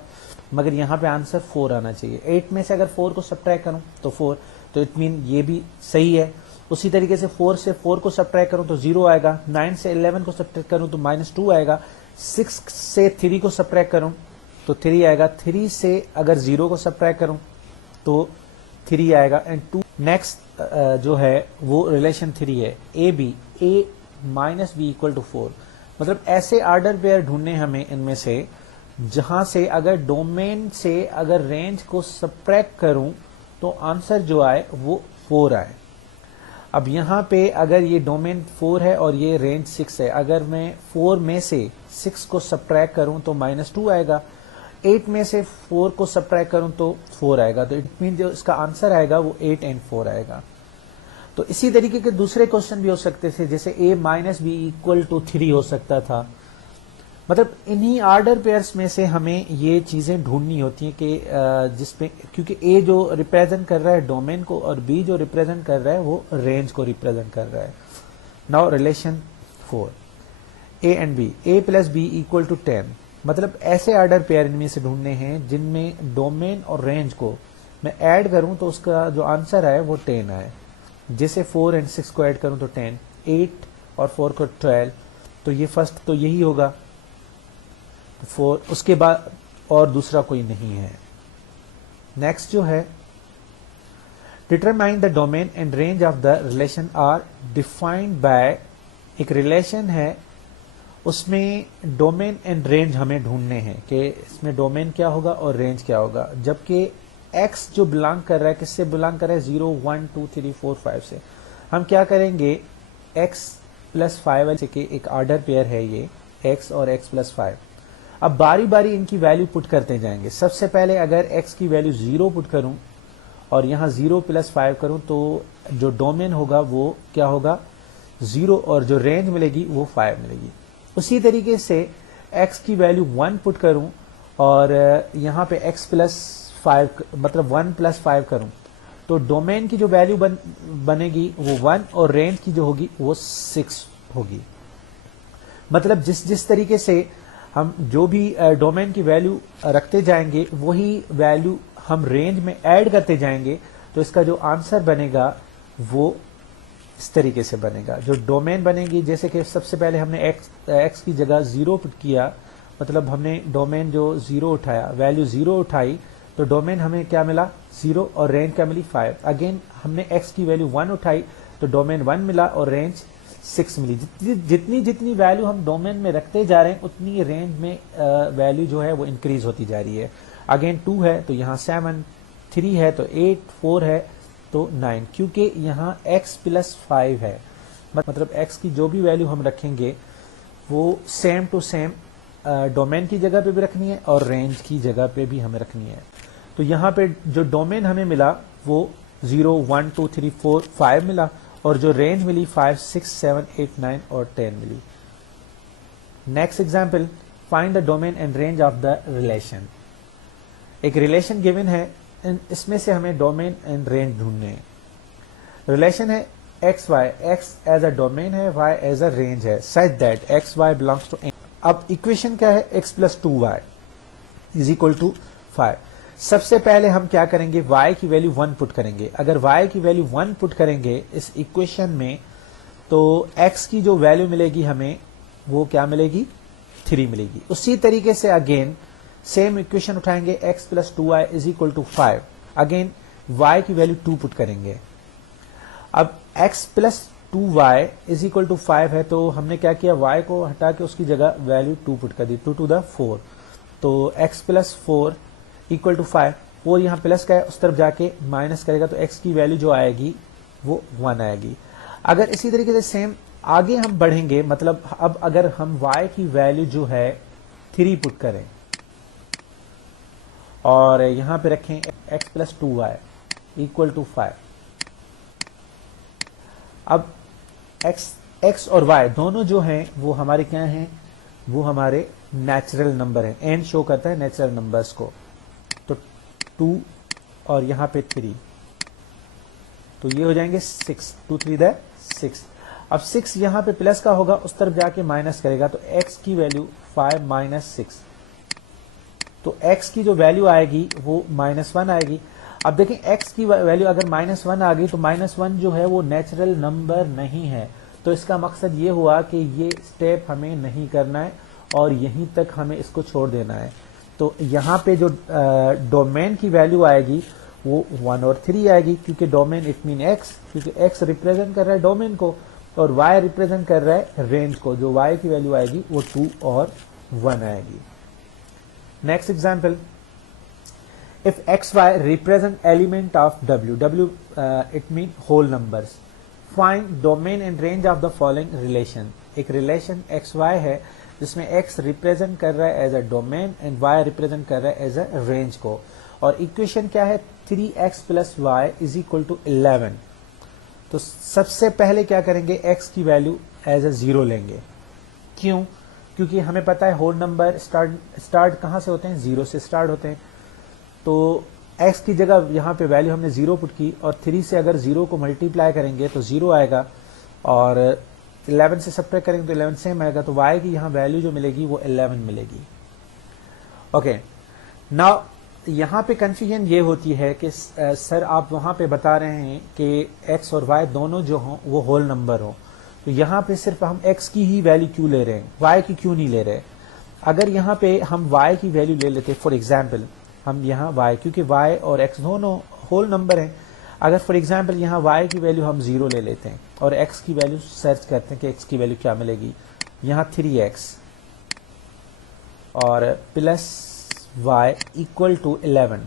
मगर यहाँ पे आंसर 4 आना चाहिए। 8 में से अगर 4 को सब्ट्रैक्ट करूं तो 4, तो इट मीन ये भी सही है। उसी तरीके से 4 से 4 को सब्ट्रैक्ट करूं तो 0 आएगा, 9 से 11 को सब्ट्रैक्ट करूं तो -2 आएगा, 6 से 3 को सब्ट्रैक्ट करूं तो 3 आएगा, 3 से अगर 0 को सब्ट्रैक्ट करूं तो 3 आएगा एंड 2। नेक्स्ट जो है वो रिलेशन 3 है, A minus B equal to 4। मतलब ऐसे ऑर्डर पेयर ढूंढने हमें इनमें से जहां से अगर डोमेन से अगर रेंज को सब्ट्रैक्ट करूं तो आंसर जो आए वो 4 आए। अब यहाँ पे अगर ये डोमेन 4 है और ये रेंज 6 है, अगर मैं 4 में से 6 को सब्ट्रैक्ट करूं तो -2 आएगा, 8 में से 4 को सब्ट्रैक्ट करूं तो 4 आएगा। तो इट मीन जो इसका आंसर आएगा वो 8 एंड 4 आएगा। तो इसी तरीके के दूसरे क्वेश्चन भी हो सकते थे, जैसे A minus B equal to 3 हो सकता था। मतलब इन्हीं ऑर्डर पेयर्स में से हमें ये चीजें ढूंढनी होती हैं कि जिसमें, क्योंकि A जो रिप्रेजेंट कर रहा है डोमेन को और B जो रिप्रेजेंट कर रहा है वो रेंज को रिप्रेजेंट कर रहा है। Now relation 4 A and B, A plus B equal to 10। मतलब ऐसे ऑर्डर पेयर इनमें से ढूंढने हैं जिनमें डोमेन और रेंज को मैं ऐड करूं तो उसका जो आंसर है वो 10 है। जैसे 4 और 6 को ऐड करूं तो 10, 8 और 4 को 12, तो ये फर्स्ट तो यही होगा, तो 4, उसके बाद और दूसरा कोई नहीं है। नेक्स्ट जो है, determine the domain and range of the relation are defined by, एक रिलेशन है उसमें डोमेन एंड रेंज हमें ढूंढने हैं कि इसमें डोमेन क्या होगा और रेंज क्या होगा, जबकि x जो बिलोंग कर रहा है, किससे बिलोंग कर रहा है, 0 1 2 3 4 5 से। हम क्या करेंगे, x प्लस 5 के एक ऑर्डर पेयर है ये x और x प्लस 5। अब बारी बारी इनकी वैल्यू पुट करते जाएंगे। सबसे पहले अगर x की वैल्यू 0 पुट करूं और यहाँ 0 प्लस 5 करूं तो जो डोमेन होगा वो क्या होगा, 0, और जो रेंज मिलेगी वो 5 मिलेगी। उसी तरीके से x की वैल्यू 1 पुट करूं और यहाँ पे x प्लस 5 मतलब 1 प्लस 5 करूं तो डोमेन की जो वैल्यू बनेगी वो 1 और रेंज की जो होगी वो 6 होगी। मतलब जिस तरीके से हम जो भी डोमेन की वैल्यू रखते जाएंगे वही वैल्यू हम रेंज में ऐड करते जाएंगे, तो इसका जो आंसर बनेगा वो इस तरीके से बनेगा। जो डोमेन बनेगी, जैसे कि सबसे पहले हमने x की जगह 0 पुट किया, मतलब हमने डोमेन जो 0 उठाया, वैल्यू 0 उठाई, तो डोमेन हमें क्या मिला 0 और रेंज क्या मिली 5। अगेन हमने x की वैल्यू 1 उठाई तो डोमेन 1 मिला और रेंज 6 मिली। जितनी वैल्यू हम डोमेन में रखते जा रहे हैं उतनी रेंज में वैल्यू जो है वो इंक्रीज होती जा रही है। अगेन 2 है तो यहाँ 7, 3 है तो 8, 4 है तो 9, क्योंकि यहाँ x प्लस 5 है, मतलब x की जो भी वैल्यू हम रखेंगे वो सेम टू सेम डोमेन की जगह पे भी रखनी है और रेंज की जगह पे भी हमें रखनी है। तो यहाँ पे जो डोमेन हमें मिला वो 0 1 2 3 4 5 मिला और जो रेंज मिली 5 6 7 8 9 और 10 मिली। Next example, find the domain and range of the relation. एक रिलेशन गिवन है, इसमें से हमें डोमेन एंड रेंज ढूंढने हैं। रिलेशन है x y, x as a domain है, वाई एज अ रेंज है, such that x y belongs to. अब इक्वेशन क्या है, x plus 2y is equal to 5। सबसे पहले हम क्या करेंगे, y की वैल्यू 1 पुट करेंगे। अगर y की वैल्यू 1 पुट करेंगे इस इक्वेशन में तो x की जो वैल्यू मिलेगी हमें वो क्या मिलेगी, 3 मिलेगी। उसी तरीके से अगेन सेम इक्वेशन उठाएंगे, x plus 2y is equal to 5। Again y की वैल्यू 2 पुट करेंगे। अब x plus 2y is equal to 5 है तो हमने क्या किया, y को हटा के उसकी जगह वैल्यू 2 पुट कर दी, 2 टू द 4। तो x प्लस 4 इक्वल टू 5, 4 यहाँ प्लस का है, उस तरफ जाके माइनस करेगा तो x की वैल्यू जो आएगी वो 1 आएगी। अगर इसी तरीके से सेम आगे हम बढ़ेंगे, मतलब अब अगर हम y की वैल्यू जो है 3 पुट करें और यहाँ पे रखें x plus 2y equal to 5। अब x और y दोनों जो हैं वो हमारे क्या हैं, वो हमारे नेचुरल नंबर हैं। n शो करता है नेचुरल नंबर्स को, तो 2 और यहाँ पे 3, तो ये हो जाएंगे 6, 2 3 द 6। अब 6 यहाँ पे प्लस का होगा, उस तरफ जाके माइनस करेगा तो x की वैल्यू 5 माइनस 6, तो x की जो वैल्यू आएगी वो -1 आएगी। अब देखें x की वैल्यू अगर -1 आ गई तो -1 जो है वो नेचुरल नंबर नहीं है, तो इसका मकसद ये हुआ कि ये स्टेप हमें नहीं करना है और यहीं तक हमें इसको छोड़ देना है। तो यहाँ पे जो डोमेन की वैल्यू आएगी वो 1 और 3 आएगी, क्योंकि डोमेन इट मीन x, क्योंकि x रिप्रेजेंट कर रहा है डोमेन को और y रिप्रेजेंट कर रहा है रेंज को। जो y की वैल्यू आएगी वो 2 और 1 आएगी। Next example, if xy represent element of w it mean whole numbers, find domain and range of the following relation। एक रिलेशन xy है जिसमें x रिप्रेजेंट कर रहा है as a domain and y represent कर रहा है एज अ रेंज को, और इक्वेशन क्या है 3x plus y is equal to 11। तो सबसे पहले क्या करेंगे, x की वैल्यू एज अ 0 लेंगे। क्यों, क्योंकि हमें पता है होल नंबर स्टार्ट कहाँ से होते हैं, 0 से स्टार्ट होते हैं। तो x की जगह यहाँ पे वैल्यू हमने 0 पुट की और 3 से अगर 0 को मल्टीप्लाई करेंगे तो 0 आएगा और 11 से सब्ट्रैक्ट करेंगे तो 11 सेम आएगा, तो y की यहाँ वैल्यू जो मिलेगी वो 11 मिलेगी। ओके, नाउ यहाँ पे कंफ्यूजन ये होती है कि सर आप वहाँ पे बता रहे हैं कि x और y दोनों जो हों वो होल नंबर हो, तो यहाँ पे सिर्फ हम x की ही वैल्यू क्यों ले रहे हैं, y की क्यों नहीं ले रहे। अगर यहाँ पे हम y की वैल्यू ले लेते, फॉर एग्जाम्पल हम यहाँ y, क्योंकि y और x दोनों होल नंबर हैं, अगर फॉर एग्जाम्पल यहाँ y की वैल्यू हम 0 ले लेते हैं और x की वैल्यू सर्च करते हैं कि x की वैल्यू क्या मिलेगी, यहाँ 3x और प्लस y इक्वल टू 11,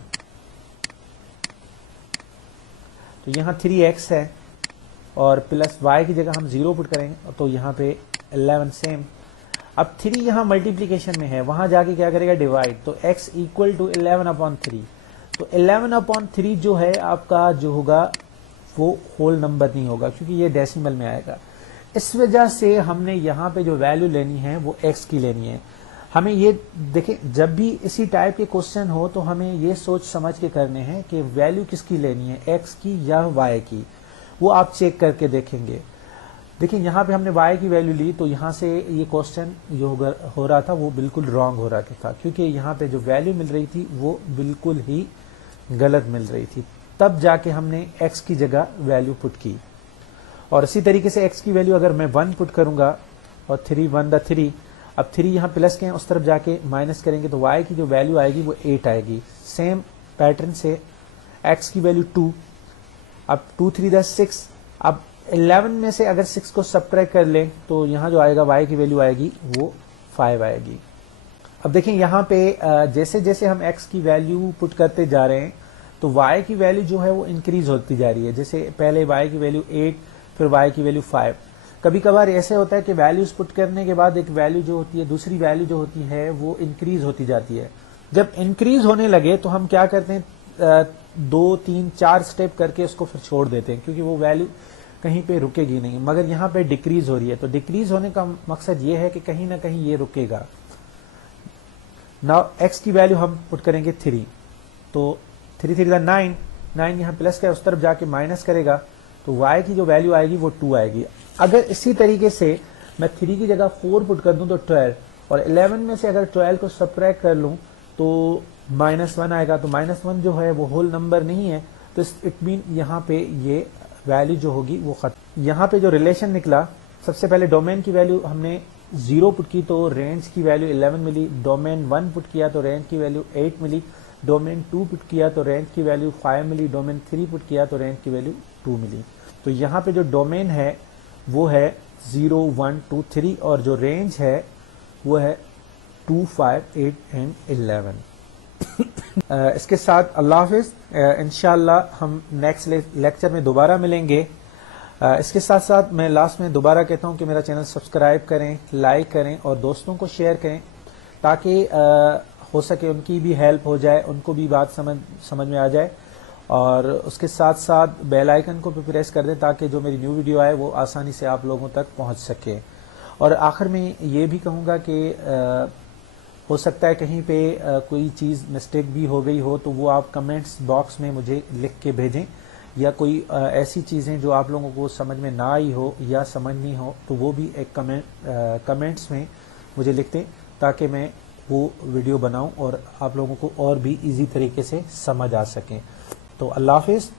तो यहाँ 3x है और प्लस y की जगह हम 0 पुट करेंगे तो यहाँ पे 11 सेम। अब 3 यहाँ मल्टीप्लीकेशन में है, वहां जाके क्या करेगा डिवाइड, तो x इक्वल टू 11/3, तो 11/3 जो है आपका जो होगा वो होल नंबर नहीं होगा क्योंकि ये डेसिमल में आएगा। इस वजह से हमने यहाँ पे जो वैल्यू लेनी है वो x की लेनी है। हमें ये देखें, जब भी इसी टाइप के क्वेश्चन हो तो हमें ये सोच समझ के करने हैं कि वैल्यू किसकी लेनी है, x की या y की, वो आप चेक करके देखेंगे। देखिए यहाँ पे हमने y की वैल्यू ली तो यहाँ से ये क्वेश्चन जो हो रहा था वो बिल्कुल रॉन्ग हो रहा था क्योंकि यहाँ पे जो वैल्यू मिल रही थी वो बिल्कुल ही गलत मिल रही थी। तब जाके हमने x की जगह वैल्यू पुट की और इसी तरीके से x की वैल्यू अगर मैं 1 पुट करूंगा और 3 1 3, अब 3 यहाँ प्लस के हैं, उस तरफ जाके माइनस करेंगे तो y की जो वैल्यू आएगी वो 8 आएगी। सेम पैटर्न से x की वैल्यू 2, अब 2 3 10 6, अब 11 में से अगर 6 को सब्ट्रैक्ट कर लें तो यहाँ जो आएगा y की वैल्यू आएगी वो 5 आएगी। अब देखें यहाँ पे जैसे जैसे हम x की वैल्यू पुट करते जा रहे हैं तो y की वैल्यू जो है वो इंक्रीज होती जा रही है। जैसे पहले y की वैल्यू 8, फिर y की वैल्यू 5। कभी कभार ऐसे होता है कि वैल्यूज पुट करने के बाद एक वैल्यू जो होती है, दूसरी वैल्यू जो होती है वो इंक्रीज होती जाती है। जब इंक्रीज होने लगे तो हम क्या करते हैं, 2 3 4 स्टेप करके उसको फिर छोड़ देते हैं क्योंकि वो वैल्यू कहीं पे रुकेगी नहीं। मगर यहाँ पे डिक्रीज हो रही है, तो डिक्रीज होने का मकसद ये है कि कहीं ना कहीं ये रुकेगा। नाउ x की वैल्यू हम पुट करेंगे 3, तो 3 3 9, 9 यहाँ प्लस का उस तरफ जाके माइनस करेगा तो y की जो वैल्यू आएगी वो 2 आएगी। अगर इसी तरीके से मैं 3 की जगह 4 पुट कर दूं तो 12, और 11 में से अगर 12 को सब्ट्रैक्ट कर लूं तो -1 आएगा। तो -1 जो है वो होल नंबर नहीं है, तो इट मीन यहाँ पे ये वैल्यू जो होगी वो खत्म। यहाँ पे जो रिलेशन निकला, सबसे पहले डोमेन की वैल्यू हमने 0 पुट की तो रेंज की वैल्यू 11 मिली, डोमेन 1 पुट किया तो रेंज की वैल्यू 8 मिली, डोमेन 2 पुट किया तो रेंज की वैल्यू 5 मिली, डोमेन 3 पुट किया तो रेंज की वैल्यू 2 मिली। तो यहाँ पे जो डोमेन है वो है 0 1 2 3 और जो रेंज है वो है 2 5 8 एंड 11। इसके साथ अल्लाह हाफिज, इंशाअल्लाह हम नेक्स्ट लेक्चर में दोबारा मिलेंगे। इसके साथ साथ मैं लास्ट में दोबारा कहता हूं कि मेरा चैनल सब्सक्राइब करें, लाइक करें और दोस्तों को शेयर करें ताकि हो सके उनकी भी हेल्प हो जाए, उनको भी बात समझ में आ जाए। और उसके साथ साथ बेल आइकन को भी प्रेस कर दें ताकि जो मेरी न्यू वीडियो आए वो आसानी से आप लोगों तक पहुंच सके। और आखिर में ये भी कहूँगा कि हो सकता है कहीं पे कोई चीज़ मिस्टेक भी हो गई हो तो वो आप कमेंट्स बॉक्स में मुझे लिख के भेजें, या कोई ऐसी चीज़ें जो आप लोगों को समझ में ना आई हो या समझनी हो तो वो भी एक कमेंट्स में मुझे लिख दें ताकि मैं वो वीडियो बनाऊं और आप लोगों को और भी इजी तरीके से समझ आ सकें। तो अल्लाह हाफिज़।